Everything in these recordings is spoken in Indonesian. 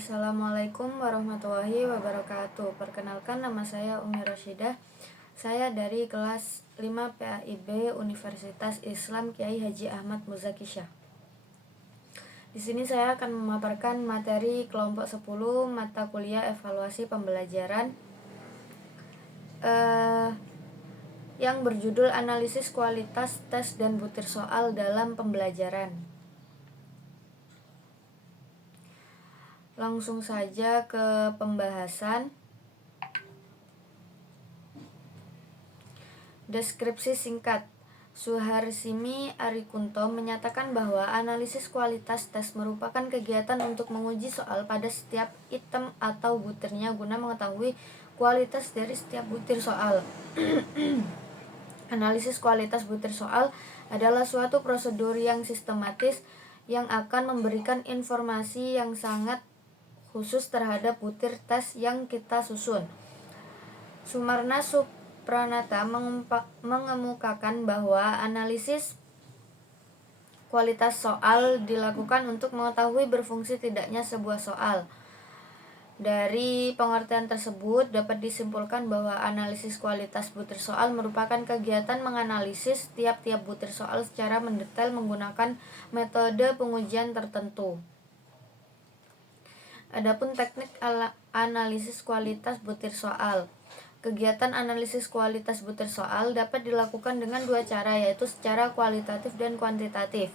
Assalamualaikum warahmatullahi wabarakatuh. Perkenalkan, nama saya Umi Rosyidah. Saya dari kelas 5 PAIB Universitas Islam Kiai Haji Ahmad Muzaki Syah. Di sini saya akan memaparkan materi kelompok 10 mata kuliah evaluasi pembelajaran yang berjudul analisis kualitas tes dan butir soal dalam pembelajaran. Langsung saja ke pembahasan. Deskripsi singkat. Suharsimi Arikunto menyatakan bahwa analisis kualitas tes merupakan kegiatan untuk menguji soal pada setiap item atau butirnya guna mengetahui kualitas dari setiap butir soal. Analisis kualitas butir soal adalah suatu prosedur yang sistematis yang akan memberikan informasi yang sangat khusus terhadap butir tes yang kita susun. Sumarna Supranata mengemukakan bahwa analisis kualitas soal dilakukan untuk mengetahui berfungsi tidaknya sebuah soal. Dari pengertian tersebut dapat disimpulkan bahwa analisis kualitas butir soal merupakan kegiatan menganalisis tiap-tiap butir soal secara mendetail menggunakan metode pengujian tertentu. Adapun teknik analisis kualitas butir soal. Kegiatan analisis kualitas butir soal dapat dilakukan dengan dua cara, yaitu secara kualitatif dan kuantitatif.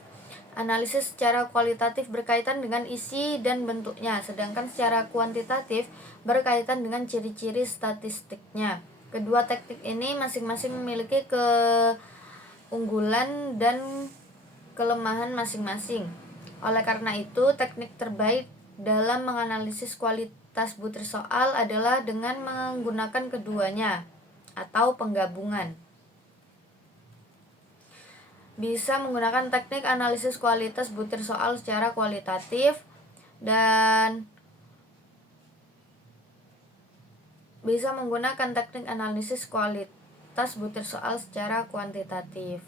Analisis secara kualitatif berkaitan dengan isi dan bentuknya, sedangkan secara kuantitatif berkaitan dengan ciri-ciri statistiknya. Kedua teknik ini masing-masing memiliki keunggulan dan kelemahan masing-masing. Oleh karena itu, teknik terbaik dalam menganalisis kualitas butir soal adalah dengan menggunakan keduanya atau penggabungan. Bisa menggunakan teknik analisis kualitas butir soal secara kualitatif dan bisa menggunakan teknik analisis kualitas butir soal secara kuantitatif.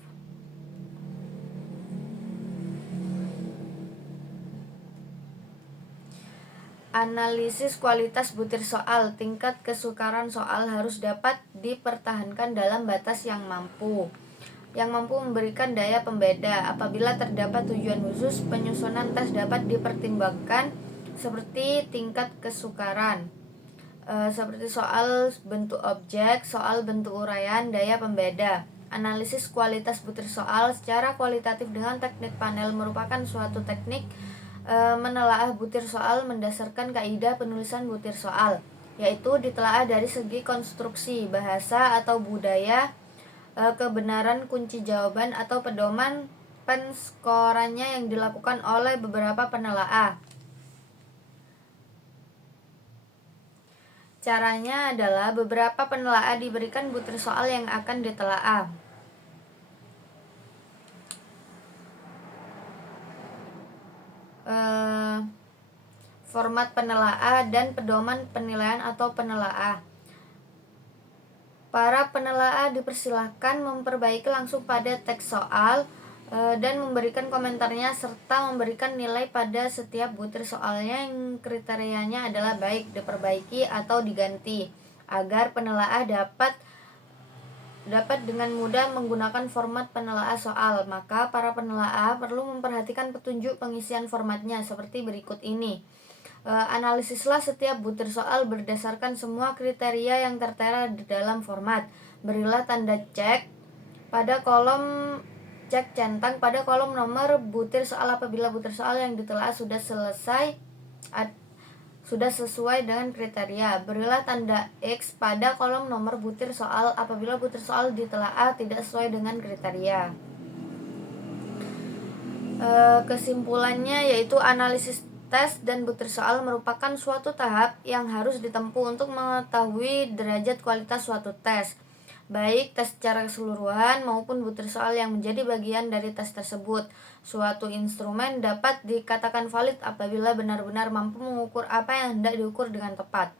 Analisis kualitas butir soal. Tingkat kesukaran soal harus dapat dipertahankan dalam batas yang mampu memberikan daya pembeda. Apabila terdapat tujuan khusus, penyusunan tes dapat dipertimbangkan seperti tingkat kesukaran, seperti soal bentuk objek, soal bentuk uraian, daya pembeda. Analisis kualitas butir soal secara kualitatif dengan teknik panel merupakan suatu teknik menelaah butir soal mendasarkan kaidah penulisan butir soal, yaitu ditelaah dari segi konstruksi, bahasa atau budaya, kebenaran kunci jawaban atau pedoman penskorannya yang dilakukan oleh beberapa penelaah. Caranya adalah beberapa penelaah diberikan butir soal yang akan ditelaah. Format penelaah dan pedoman penilaian atau penelaah. Para penelaah dipersilahkan memperbaiki langsung pada teks soal dan memberikan komentarnya serta memberikan nilai pada setiap butir soalnya yang kriterianya adalah baik, diperbaiki atau diganti, agar penelaah dapat dengan mudah menggunakan format penelaah soal. Maka para penelaah perlu memperhatikan petunjuk pengisian formatnya seperti berikut ini. Analisislah setiap butir soal berdasarkan semua kriteria yang tertera di dalam format. Berilah tanda cek pada kolom cek centang pada kolom nomor butir soal apabila butir soal yang ditelaah sudah sesuai dengan kriteria. Berilah tanda X pada kolom nomor butir soal apabila butir soal ditelaah tidak sesuai dengan kriteria. Kesimpulannya yaitu analisis tes dan butir soal merupakan suatu tahap yang harus ditempuh untuk mengetahui derajat kualitas suatu tes, baik tes secara keseluruhan maupun butir soal yang menjadi bagian dari tes tersebut. Suatu instrumen dapat dikatakan valid apabila benar-benar mampu mengukur apa yang hendak diukur dengan tepat.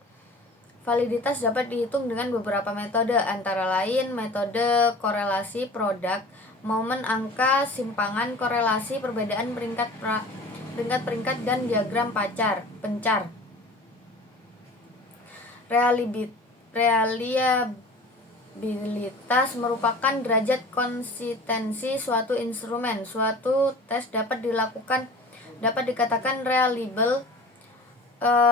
Validitas dapat dihitung dengan beberapa metode, antara lain metode korelasi produk, momen angka, simpangan, korelasi, perbedaan peringkat, dan diagram pencar. Reliabilitas merupakan derajat konsistensi suatu instrumen. Suatu tes dapat dikatakan reliable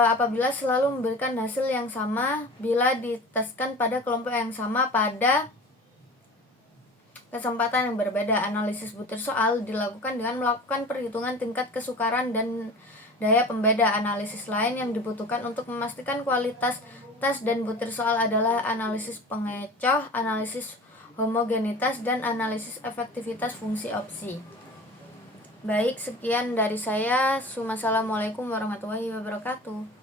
apabila selalu memberikan hasil yang sama bila diteskan pada kelompok yang sama pada kesempatan yang berbeda. Analisis butir soal dilakukan dengan melakukan perhitungan tingkat kesukaran dan daya pembeda. Analisis lain yang dibutuhkan untuk memastikan kualitas tes dan butir soal adalah analisis pengecoh, analisis homogenitas, dan analisis efektivitas fungsi opsi. Baik, sekian dari saya. Wassalamualaikum warahmatullahi wabarakatuh.